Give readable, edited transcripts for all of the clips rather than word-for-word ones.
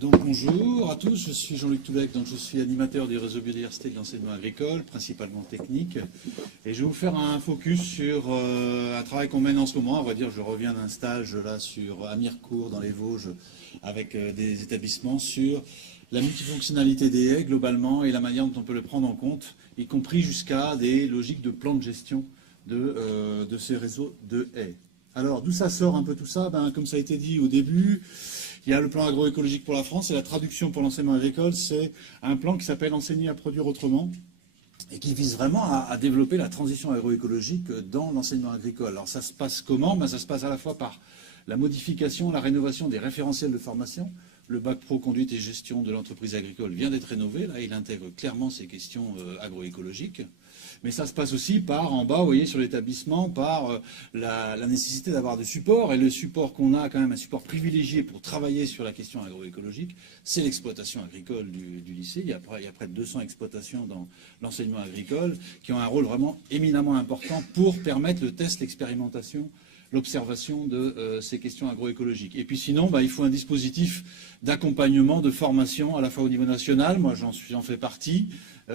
Donc bonjour à tous, je suis Jean-Luc Toulec, donc je suis animateur du réseau biodiversité de l'enseignement agricole, principalement technique, et je vais vous faire un focus sur un travail qu'on mène en ce moment. À vrai dire, je reviens d'un stage là à Mirecourt dans les Vosges avec des établissements sur la multifonctionnalité des haies globalement et la manière dont on peut le prendre en compte, y compris jusqu'à des logiques de plan de gestion de ces réseaux de haies. Alors d'où ça sort un peu tout ça? Comme ça a été dit au début, il y a le plan agroécologique pour la France et la traduction pour l'enseignement agricole, c'est un plan qui s'appelle Enseigner à produire autrement et qui vise vraiment à développer la transition agroécologique dans l'enseignement agricole. Alors ça se passe comment? Ça se passe à la fois par la modification, la rénovation des référentiels de formation. Le bac pro conduite et gestion de l'entreprise agricole vient d'être rénové. Là, il intègre clairement ces questions agroécologiques. Mais ça se passe aussi par, en bas, vous voyez, sur l'établissement, par la nécessité d'avoir des supports. Et le support qu'on a, quand même, un support privilégié pour travailler sur la question agroécologique, c'est l'exploitation agricole du lycée. Il y a près de 200 exploitations dans l'enseignement agricole qui ont un rôle vraiment éminemment important pour permettre le test, l'expérimentation, l'observation de ces questions agroécologiques. Et puis sinon, il faut un dispositif d'accompagnement, de formation, à la fois au niveau national, moi j'en fais partie,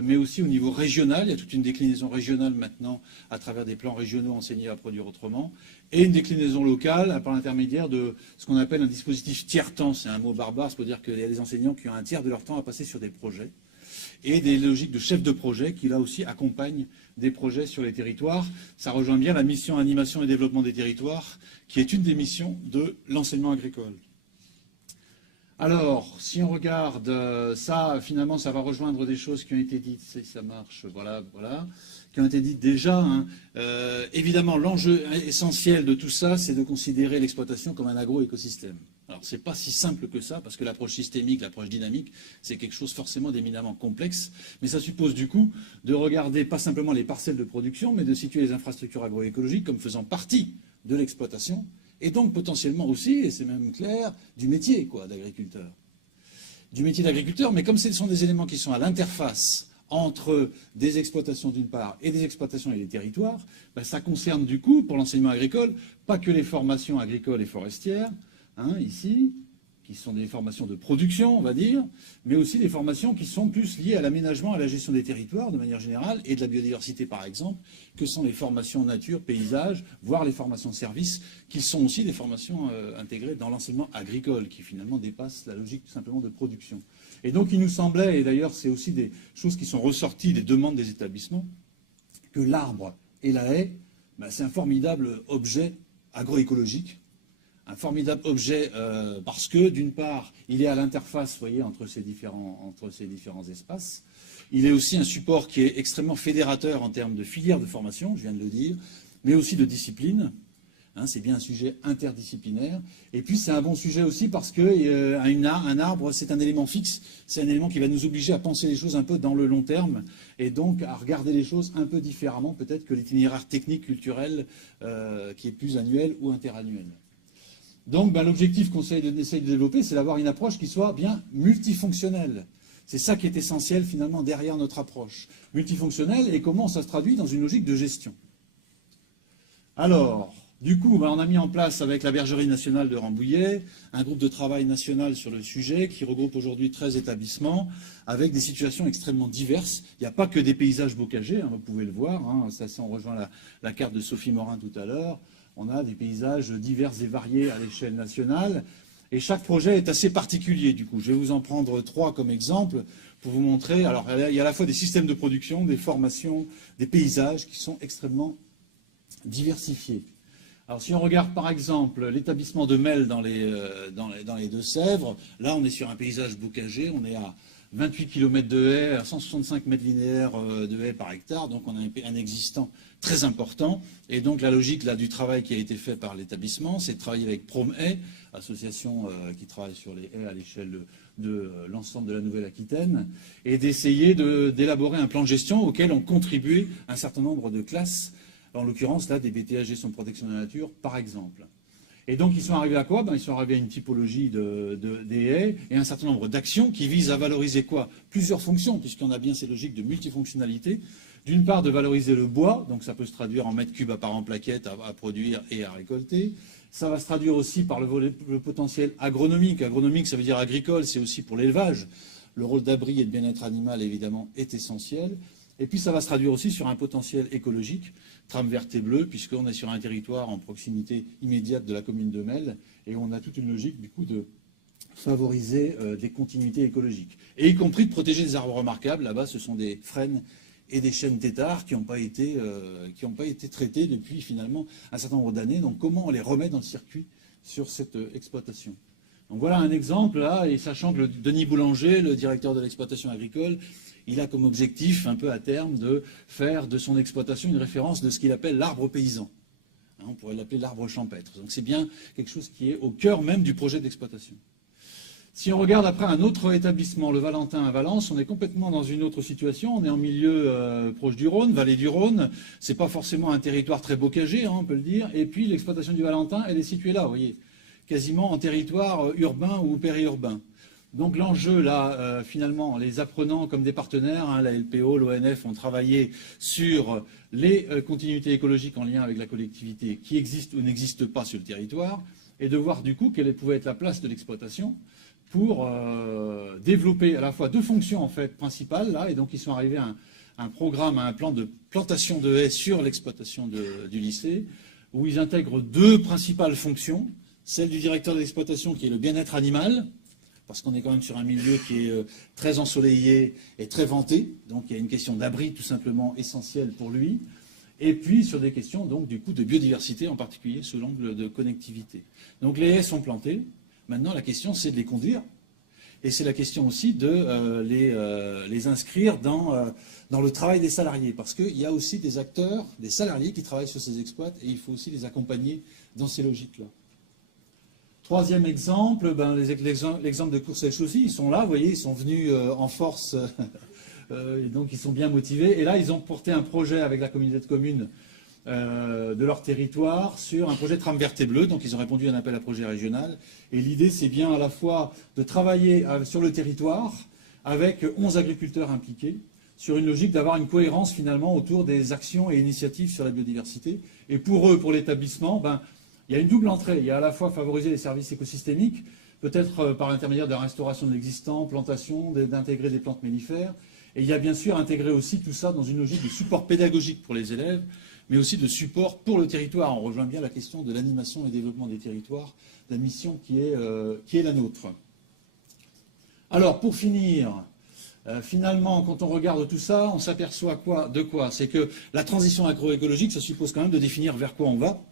mais aussi au niveau régional. Il y a toute une déclinaison régionale maintenant à travers des plans régionaux enseignés à produire autrement, et une déclinaison locale par l'intermédiaire de ce qu'on appelle un dispositif tiers-temps. C'est un mot barbare, c'est pour dire qu'il y a des enseignants qui ont un tiers de leur temps à passer sur des projets, et des logiques de chef de projet qui, là aussi, accompagnent des projets sur les territoires. Ça rejoint bien la mission animation et développement des territoires, qui est une des missions de l'enseignement agricole. Alors, si on regarde ça, finalement, ça va rejoindre des choses qui ont été dites, si ça marche, voilà, qui ont été dites déjà. Évidemment, l'enjeu essentiel de tout ça, c'est de considérer l'exploitation comme un agroécosystème. Alors, ce n'est pas si simple que ça, parce que l'approche systémique, l'approche dynamique, c'est quelque chose forcément d'éminemment complexe. Mais ça suppose du coup de regarder pas simplement les parcelles de production, mais de situer les infrastructures agroécologiques comme faisant partie de l'exploitation, et donc potentiellement aussi, et c'est même clair, du métier d'agriculteur. Du métier d'agriculteur, mais comme ce sont des éléments qui sont à l'interface entre des exploitations d'une part et des exploitations et des territoires, ça concerne du coup, pour l'enseignement agricole, pas que les formations agricoles et forestières, ici, qui sont des formations de production, on va dire, mais aussi des formations qui sont plus liées à l'aménagement, à la gestion des territoires de manière générale, et de la biodiversité par exemple, que sont les formations nature, paysage, voire les formations services, qui sont aussi des formations intégrées dans l'enseignement agricole, qui finalement dépassent la logique tout simplement de production. Et donc il nous semblait, et d'ailleurs c'est aussi des choses qui sont ressorties des demandes des établissements, que l'arbre et la haie, c'est un formidable objet agroécologique, un formidable objet parce que, d'une part, il est à l'interface, vous voyez, entre ces différents espaces. Il est aussi un support qui est extrêmement fédérateur en termes de filière de formation, je viens de le dire, mais aussi de discipline. C'est bien un sujet interdisciplinaire. Et puis, c'est un bon sujet aussi parce que un arbre, c'est un élément fixe. C'est un élément qui va nous obliger à penser les choses un peu dans le long terme et donc à regarder les choses un peu différemment, peut-être que l'itinéraire technique, culturel, qui est plus annuel ou interannuel. Donc l'objectif qu'on essaye de développer, c'est d'avoir une approche qui soit bien multifonctionnelle. C'est ça qui est essentiel finalement derrière notre approche. Multifonctionnelle, et comment ça se traduit dans une logique de gestion. Alors, du coup, on a mis en place avec la Bergerie nationale de Rambouillet un groupe de travail national sur le sujet qui regroupe aujourd'hui 13 établissements avec des situations extrêmement diverses. Il n'y a pas que des paysages bocagers, vous pouvez le voir, ça on rejoint la carte de Sophie Morin tout à l'heure. On a des paysages divers et variés à l'échelle nationale. Et chaque projet est assez particulier, du coup. Je vais vous en prendre 3 comme exemple pour vous montrer. Alors, il y a à la fois des systèmes de production, des formations, des paysages qui sont extrêmement diversifiés. Alors, si on regarde, par exemple, l'établissement de Mel dans les Deux-Sèvres, là, on est sur un paysage bocager. On est à 28 km de haies, à 165 mètres linéaires de haies par hectare. Donc, on a un existant très important. Et donc, la logique là, du travail qui a été fait par l'établissement, c'est de travailler avec PromHaies, association qui travaille sur les haies à l'échelle de l'ensemble de la Nouvelle-Aquitaine, et d'essayer d'élaborer un plan de gestion auquel ont contribué un certain nombre de classes, en l'occurrence là des BTS gestion de protection de la nature, par exemple. Et donc, ils sont arrivés à quoi? Ils sont arrivés à une typologie des haies et un certain nombre d'actions qui visent à valoriser quoi? Plusieurs fonctions, puisqu'on a bien ces logiques de multifonctionnalité. D'une part, de valoriser le bois, donc ça peut se traduire en mètres cubes apparents plaquettes à produire et à récolter. Ça va se traduire aussi par le potentiel agronomique. Agronomique, ça veut dire agricole, c'est aussi pour l'élevage. Le rôle d'abri et de bien-être animal, évidemment, est essentiel. Et puis ça va se traduire aussi sur un potentiel écologique, trame verte et bleue, puisqu'on est sur un territoire en proximité immédiate de la commune de Melle, et on a toute une logique du coup de favoriser des continuités écologiques. Et y compris de protéger des arbres remarquables. Là-bas, ce sont des frênes et des chênes têtards qui n'ont pas été traités depuis finalement un certain nombre d'années. Donc comment on les remet dans le circuit sur cette exploitation? Donc voilà un exemple là, et sachant que Denis Boulanger, le directeur de l'exploitation agricole, il a comme objectif, un peu à terme, de faire de son exploitation une référence de ce qu'il appelle l'arbre paysan. On pourrait l'appeler l'arbre champêtre. Donc c'est bien quelque chose qui est au cœur même du projet d'exploitation. Si on regarde après un autre établissement, le Valentin à Valence, on est complètement dans une autre situation. On est en milieu proche du Rhône, vallée du Rhône. C'est pas forcément un territoire très bocagé, on peut le dire. Et puis l'exploitation du Valentin, elle est située là, vous voyez, quasiment en territoire urbain ou périurbain. Donc l'enjeu, là, finalement, les apprenants comme des partenaires, la LPO, l'ONF, ont travaillé sur les continuités écologiques en lien avec la collectivité qui existent ou n'existent pas sur le territoire, et de voir du coup quelle pouvait être la place de l'exploitation pour développer à la fois deux fonctions en fait principales, là, et donc ils sont arrivés à un programme, à un plan de plantation de haies sur l'exploitation du lycée, où ils intègrent deux principales fonctions, celle du directeur de l'exploitation qui est le bien-être animal, parce qu'on est quand même sur un milieu qui est très ensoleillé et très venté, donc il y a une question d'abri tout simplement essentielle pour lui, et puis sur des questions donc du coup de biodiversité, en particulier sous l'angle de connectivité. Donc les haies sont plantées, maintenant la question c'est de les conduire, et c'est la question aussi de les inscrire dans le travail des salariés, parce qu'il y a aussi des acteurs, des salariés qui travaillent sur ces exploits, et il faut aussi les accompagner dans ces logiques-là. Troisième exemple, l'exemple de Courcelles aussi, ils sont là, vous voyez, ils sont venus en force, et donc ils sont bien motivés. Et là, ils ont porté un projet avec la communauté de communes de leur territoire sur un projet trame verte et bleue, donc ils ont répondu à un appel à projet régional. Et l'idée, c'est bien à la fois de travailler sur le territoire avec 11 agriculteurs impliqués, sur une logique d'avoir une cohérence finalement autour des actions et initiatives sur la biodiversité. Et pour eux, pour l'établissement, il y a une double entrée. Il y a à la fois favoriser les services écosystémiques, peut-être par l'intermédiaire de la restauration de l'existant, plantation, d'intégrer des plantes mellifères. Et il y a bien sûr intégrer aussi tout ça dans une logique de support pédagogique pour les élèves, mais aussi de support pour le territoire. On rejoint bien la question de l'animation et développement des territoires, la mission qui est la nôtre. Alors, pour finir, finalement, quand on regarde tout ça, on s'aperçoit de quoi? C'est que la transition agroécologique, ça suppose quand même de définir vers quoi on va,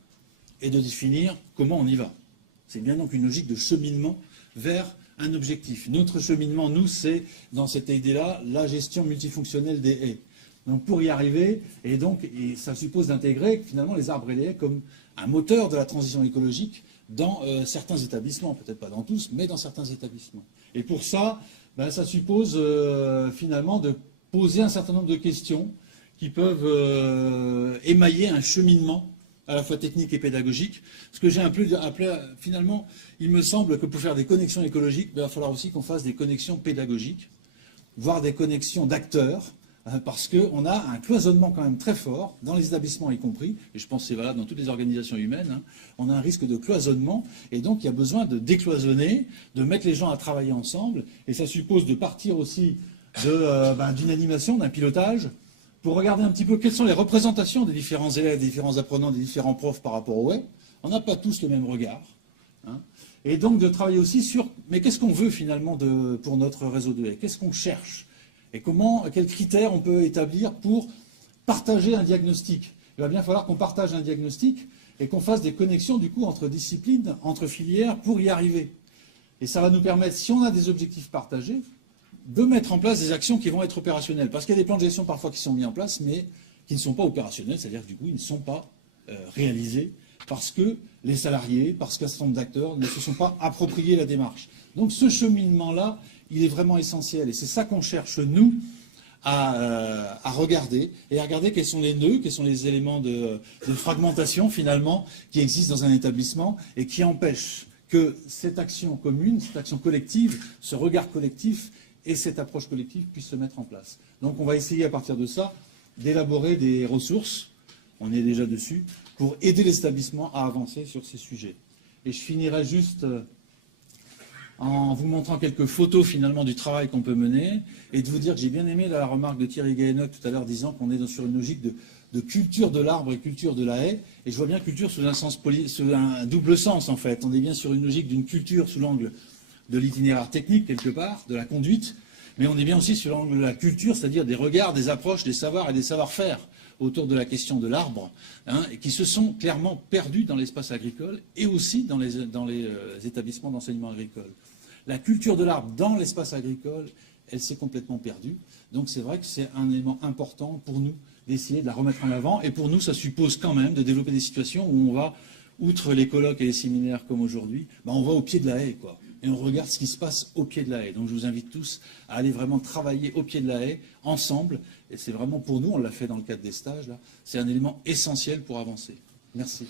et de définir comment on y va. C'est bien donc une logique de cheminement vers un objectif. Notre cheminement, nous, c'est, dans cette idée-là, la gestion multifonctionnelle des haies. Donc pour y arriver, et ça suppose d'intégrer finalement les arbres et les haies comme un moteur de la transition écologique dans certains établissements, peut-être pas dans tous, mais dans certains établissements. Et pour ça, ça suppose finalement de poser un certain nombre de questions qui peuvent émailler un cheminement à la fois technique et pédagogique. Ce que j'ai appelé, finalement, il me semble que pour faire des connexions écologiques, il va falloir aussi qu'on fasse des connexions pédagogiques, voire des connexions d'acteurs, parce qu'on a un cloisonnement quand même très fort, dans les établissements y compris, et je pense que c'est valable dans toutes les organisations humaines, on a un risque de cloisonnement, et donc il y a besoin de décloisonner, de mettre les gens à travailler ensemble, et ça suppose de partir aussi d'une animation, d'un pilotage, pour regarder un petit peu quelles sont les représentations des différents élèves, des différents apprenants, des différents profs par rapport aux haies. On n'a pas tous le même regard. Et donc de travailler aussi sur, mais qu'est-ce qu'on veut finalement pour notre réseau de haies? Qu'est-ce qu'on cherche? Et quels critères on peut établir pour partager un diagnostic? Il va bien falloir qu'on partage un diagnostic et qu'on fasse des connexions du coup entre disciplines, entre filières pour y arriver. Et ça va nous permettre, si on a des objectifs partagés, de mettre en place des actions qui vont être opérationnelles. Parce qu'il y a des plans de gestion parfois qui sont mis en place, mais qui ne sont pas opérationnels, c'est-à-dire que du coup, ils ne sont pas réalisés parce que les salariés, parce qu'un certain nombre d'acteurs ne se sont pas appropriés la démarche. Donc ce cheminement-là, il est vraiment essentiel. Et c'est ça qu'on cherche, nous, à regarder, et à regarder quels sont les nœuds, quels sont les éléments de fragmentation finalement qui existent dans un établissement et qui empêchent que cette action commune, cette action collective, ce regard collectif et cette approche collective puissent se mettre en place. Donc on va essayer à partir de ça d'élaborer des ressources, on est déjà dessus, pour aider les établissements à avancer sur ces sujets. Et je finirai juste en vous montrant quelques photos finalement du travail qu'on peut mener et de vous dire que j'ai bien aimé la remarque de Thierry Gahennock tout à l'heure disant qu'on est sur une logique de culture de l'arbre et culture de la haie. Et je vois bien culture sous un double sens en fait. On est bien sur une logique d'une culture sous l'angle de l'itinéraire technique quelque part, de la conduite, mais on est bien aussi sur l'angle de la culture, c'est-à-dire des regards, des approches, des savoirs et des savoir-faire autour de la question de l'arbre, et qui se sont clairement perdus dans l'espace agricole et aussi dans les établissements d'enseignement agricole. La culture de l'arbre dans l'espace agricole, elle s'est complètement perdue. Donc c'est vrai que c'est un élément important pour nous d'essayer de la remettre en avant. Et pour nous, ça suppose quand même de développer des situations où on va, outre les colloques et les séminaires comme aujourd'hui, on va au pied de la haie, quoi. Et on regarde ce qui se passe au pied de la haie. Donc je vous invite tous à aller vraiment travailler au pied de la haie, ensemble. Et c'est vraiment pour nous, on l'a fait dans le cadre des stages, là, c'est un élément essentiel pour avancer. Merci.